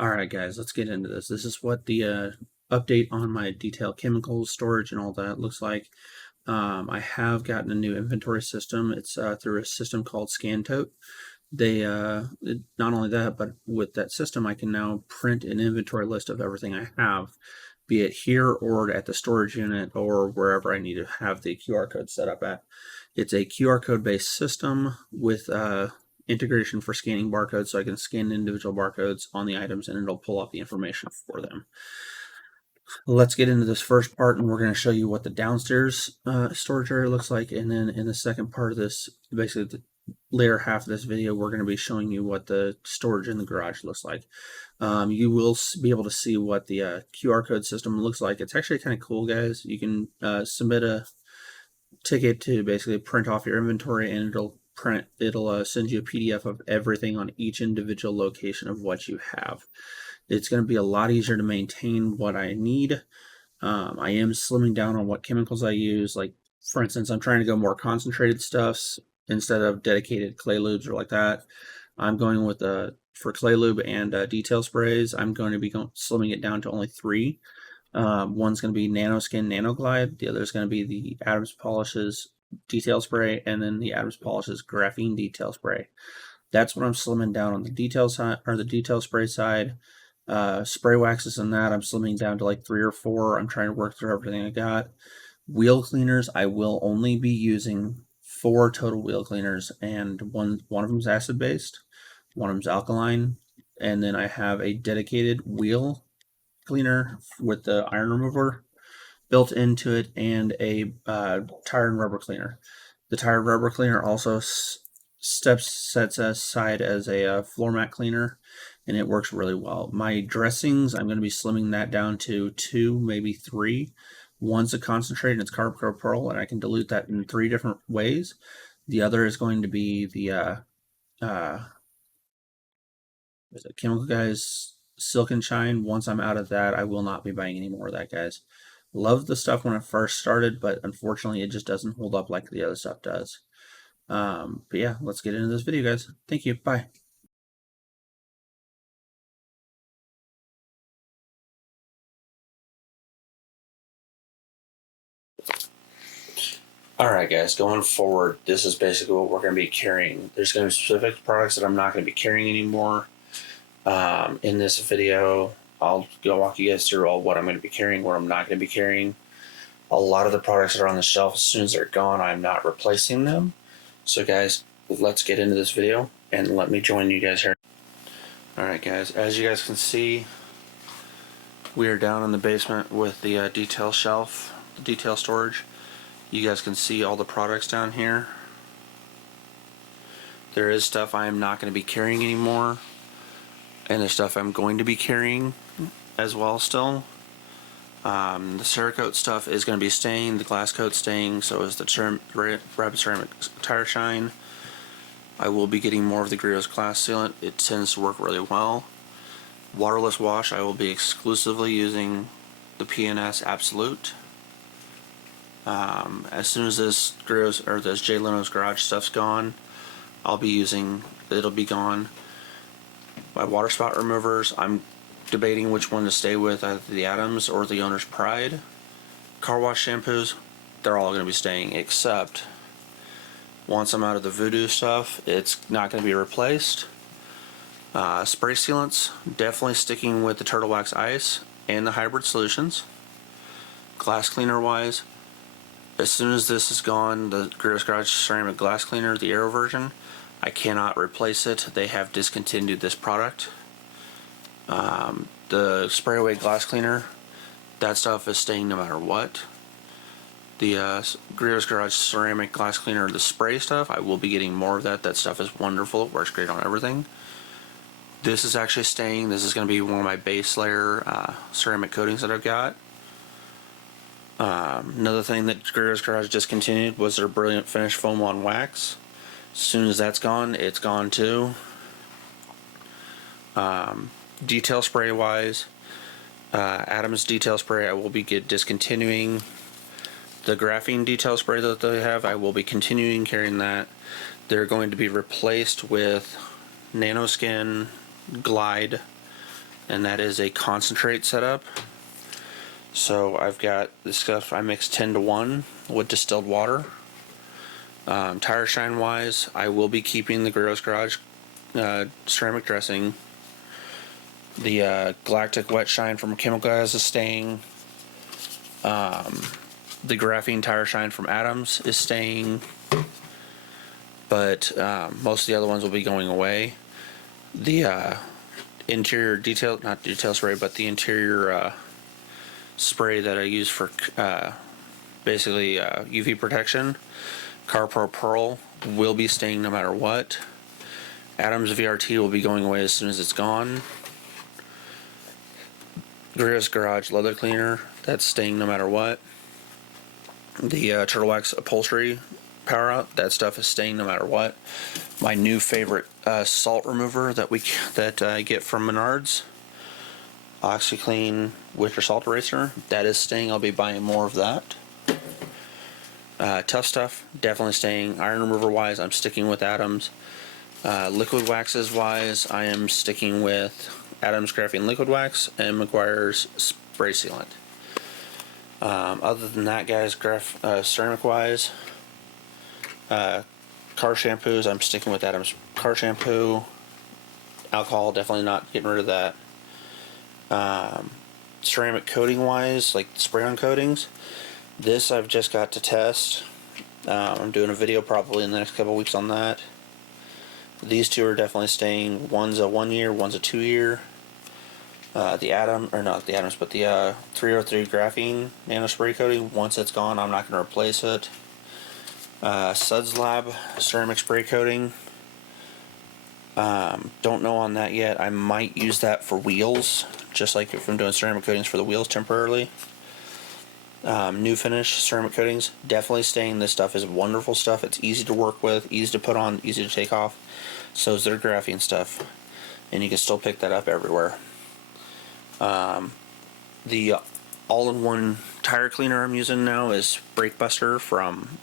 Alright guys, let's get into this. This is what the update on my detailed chemicals storage and all that looks like. I have gotten a new inventory system. It's through a system called ScanTote. Not only that, but with that system I can now print an inventory list of everything I have, be it here or at the storage unit or wherever I need to have the QR code set up at. It's a QR code based system with integration for scanning barcodes, so I can scan individual barcodes on the items and it'll pull up the information for them. Let's get into this first part, and we're going to show you what the downstairs storage area looks like, and then in the second part of this, basically the later half of this video, we're going to be showing you what the storage in the garage looks like. You will be able to see what the QR code system looks like. It's actually kind of cool, guys. You can submit a ticket to basically print off your inventory, and it'll send you a PDF of everything on each individual location of what you have. It's going to be a lot easier to maintain what I need. I am slimming down on what chemicals I use. Like, for instance, I'm trying to go more concentrated stuffs instead of dedicated clay lubes or like that. I'm going with for clay lube and detail sprays, I'm going to be slimming it down to only 3. One's going to be Nanoskin Nanoglide. The other is going to be the Adams Polishes detail spray, and then the Adams Polishes graphene detail spray. That's what I'm slimming down on the detail side, or the detail spray side. Spray waxes and that I'm slimming down to like 3 or 4. I'm trying to work through everything I got. Wheel cleaners, I will only be using 4 total wheel cleaners, and one of them is acid based, one of them is alkaline, and then I have a dedicated wheel cleaner with the iron remover built into it, and a tire and rubber cleaner. The tire and rubber cleaner also sets aside as a floor mat cleaner, and it works really well. My dressings, I'm going to be slimming that down to 2, maybe 3. One's a concentrate and it's Carb Pro Pearl, and I can dilute that in 3 different ways. The other is going to be the Chemical Guys Silk and Shine. Once I'm out of that, I will not be buying any more of that, guys. Loved the stuff when it first started, but unfortunately it just doesn't hold up like the other stuff does. But yeah, let's get into this video, guys. Thank you. Bye. Alright guys, going forward, this is basically what we're going to be carrying. There's going to be specific products that I'm not going to be carrying anymore. In this video, I'll walk you guys through all what I'm going to be carrying, what I'm not going to be carrying. A lot of the products that are on the shelf, as soon as they're gone, I'm not replacing them. So guys, let's get into this video, and let me join you guys here. Alright guys, as you guys can see, we are down in the basement with the detail shelf, the detail storage. You guys can see all the products down here. There is stuff I am not going to be carrying anymore, and there's stuff I'm going to be carrying as well still. The Cerakote stuff is going to be staying, the glass coat staying, so is the Rapid Ceramic Tire Shine. I will be getting more of the Griot's glass sealant. It tends to work really well. Waterless wash, I will be exclusively using the PNS Absolute. As soon as this Jay Leno's Garage stuff's gone, it'll be gone. My water spout removers, I'm debating which one to stay with, either the Adams or the Owner's Pride. Car wash shampoos, they're all going to be staying, except once I'm out of the Voodoo stuff, it's not going to be replaced. Spray sealants, definitely sticking with the Turtle Wax Ice and the Hybrid Solutions. Glass cleaner wise, as soon as this is gone, the Griot's Garage Ceramic Glass Cleaner, the Aero version, I cannot replace it. They have discontinued this product. The Spray Away Glass Cleaner, that stuff is staying no matter what. The Griot's Garage Ceramic Glass Cleaner, the spray stuff, I will be getting more of that. That stuff is wonderful. It works great on everything. This is actually staying. This is going to be one of my base layer ceramic coatings that I've got. Another thing that Griot's Garage discontinued was their Brilliant Finish Foam on Wax. As soon as that's gone, it's gone too. Detail spray wise, Adams detail spray I will be discontinuing. The graphene detail spray that they have, I will be continuing carrying that. They're going to be replaced with Nanoskin Glide and that is a concentrate setup. So I've got this stuff, I mix 10-to-1 with distilled water. Tire shine wise, I will be keeping the Guerrero's Garage ceramic dressing. The Galactic Wet Shine from Chemical Guys is staying. The Graphene Tire Shine from Adams is staying, but most of the other ones will be going away. The interior detail, not detail spray, but the interior spray that I use for basically UV protection, CarPro Pearl, will be staying no matter what. Adams VRT will be going away as soon as it's gone. Guerrero's Garage leather cleaner, that's staying no matter what. The Turtle Wax upholstery power out, that stuff is staying no matter what. My new favorite salt remover that I get from Menards, OxiClean Wicker Salt Eraser, that is staying. I'll be buying more of that. Tough Stuff, definitely staying. Iron remover wise, I'm sticking with Adams. Liquid waxes wise, I am sticking with Adams Graphene Liquid Wax and Meguiar's Spray Sealant. Other than that, guys, ceramic wise, car shampoos, I'm sticking with Adams car shampoo. Alcohol, definitely not getting rid of that. Ceramic coating wise, like spray on coatings, this I've just got to test. I'm doing a video probably in the next couple weeks on that. These two are definitely staying. One's a 1 year, one's a 2 year. The 303 graphene nano spray coating, once it's gone, I'm not going to replace it. Suds Lab ceramic spray coating, don't know on that yet. I might use that for wheels, just like if I'm doing ceramic coatings for the wheels temporarily. New Finish ceramic coatings, definitely staying. This stuff is wonderful stuff. It's easy to work with, easy to put on, easy to take off. So is their graphene stuff, and you can still pick that up everywhere. The all-in-one tire cleaner I'm using now is Brake Buster from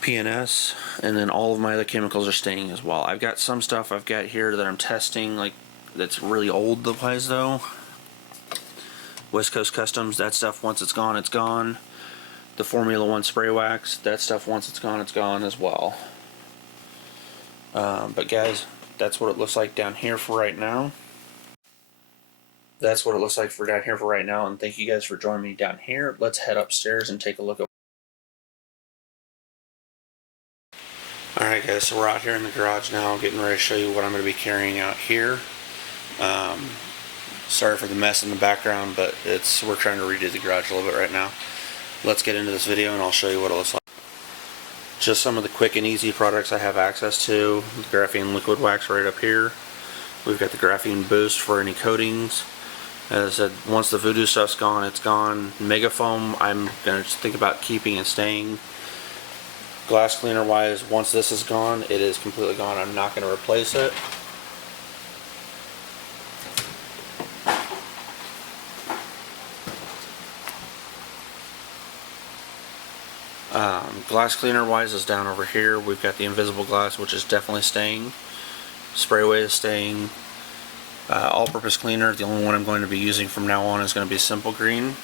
PNS, and then all of my other chemicals are staying as well. I've got some stuff I've got here that I'm testing, like that's really old wise though. West Coast Customs, that stuff once it's gone, it's gone. The Formula One spray wax, that stuff once it's gone as well. But guys, that's what it looks like down here for right now. And thank you guys for joining me down here. Let's head upstairs and take a look at. Alright guys, so we're out here in the garage now, getting ready to show you what I'm going to be carrying out here. Sorry for the mess in the background, but we're trying to redo the garage a little bit right now. Let's get into this video and I'll show you what it looks like. Just some of the quick and easy products I have access to. The Graphene Liquid Wax right up here. We've got the Graphene Boost for any coatings. As I said, once the Voodoo stuff's gone, it's gone. Mega Foam, I'm going to think about keeping and staying. Glass cleaner wise, once this is gone, it is completely gone. I'm not going to replace it. Glass cleaner wise is down over here. We've got the Invisible Glass, which is definitely staying. Sprayway is staying. All-purpose cleaner, the only one I'm going to be using from now on is going to be Simple Green.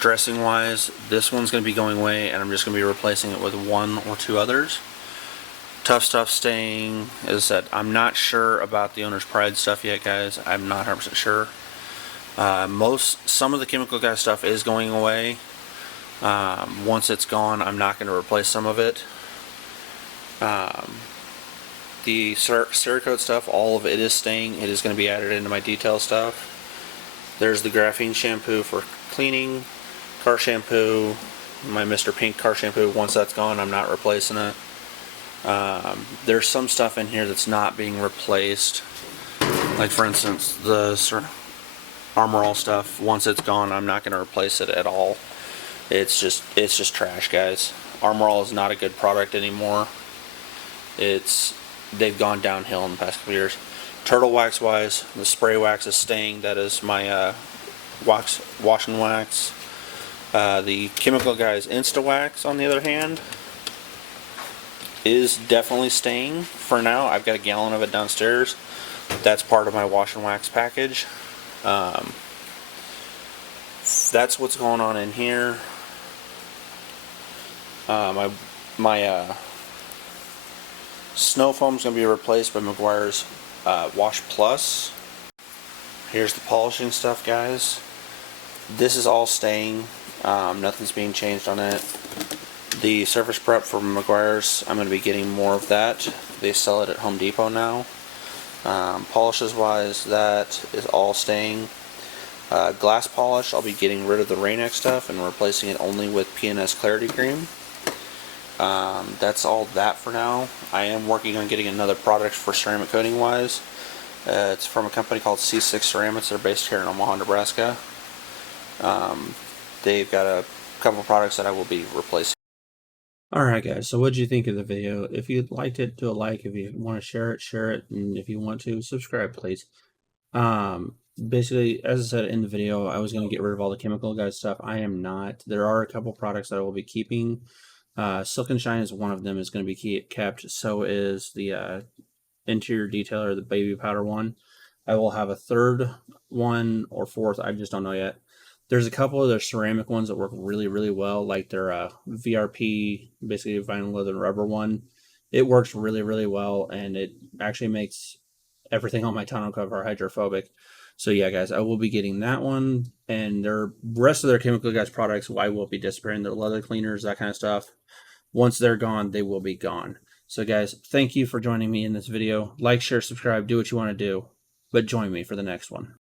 Dressing wise, this one's going to be going away, and I'm just going to be replacing it with one or two others. Tough Stuff staying. As I said, I'm not sure about the Owner's Pride stuff yet, guys. I'm not 100% sure. Some of the Chemical Guy stuff is going away. Once it's gone, I'm not going to replace some of it. The Cerakote stuff, all of it is staying. It is going to be added into my detail stuff. There's the Graphene shampoo for cleaning, car shampoo, my Mr. Pink car shampoo. Once that's gone, I'm not replacing it. There's some stuff in here that's not being replaced. Like for instance, the Armor All stuff. Once it's gone, I'm not going to replace it at all. It's just trash, guys. Armor All is not a good product anymore. They've gone downhill in the past couple years. Turtle Wax wise, the spray wax is staying. That is my wash and wax. The Chemical Guys Insta Wax, on the other hand, is definitely staying for now. I've got a gallon of it downstairs. That's part of my wash and wax package. That's what's going on in here. My snow foam is going to be replaced by Meguiar's Wash Plus. Here's the polishing stuff, guys. This is all staying. Nothing's being changed on it. The surface prep from Meguiar's, I'm going to be getting more of that. They sell it at Home Depot now. Polishes wise, that is all staying. Glass polish, I'll be getting rid of the Rain-X stuff and replacing it only with P&S Clarity Cream. That's all that for now. I am working on getting another product for ceramic coating wise. It's from a company called C6 Ceramics. They're based here in Omaha, Nebraska. They've got a couple of products that I will be replacing. Alright guys, so what did you think of the video? If you liked it, do a like. If you want to share it, and if you want to, subscribe please. Basically, as I said in the video, I was going to get rid of all the chemical guys stuff. I am not. There are a couple products that I will be keeping. Silk and Shine is one of them, is going to be kept. So is the interior detailer, the baby powder one. I will have a third one or fourth, I just don't know yet. There's a couple of their ceramic ones that work really, really well, like their VRP, basically vinyl leather and rubber one. It works really, really well, and it actually makes everything on my tonneau cover hydrophobic. So yeah, guys, I will be getting that one, and their rest of their chemical guys products, I will be disappearing. Their leather cleaners, that kind of stuff. Once they're gone, they will be gone. So guys, thank you for joining me in this video. Like, share, subscribe, do what you want to do, but join me for the next one.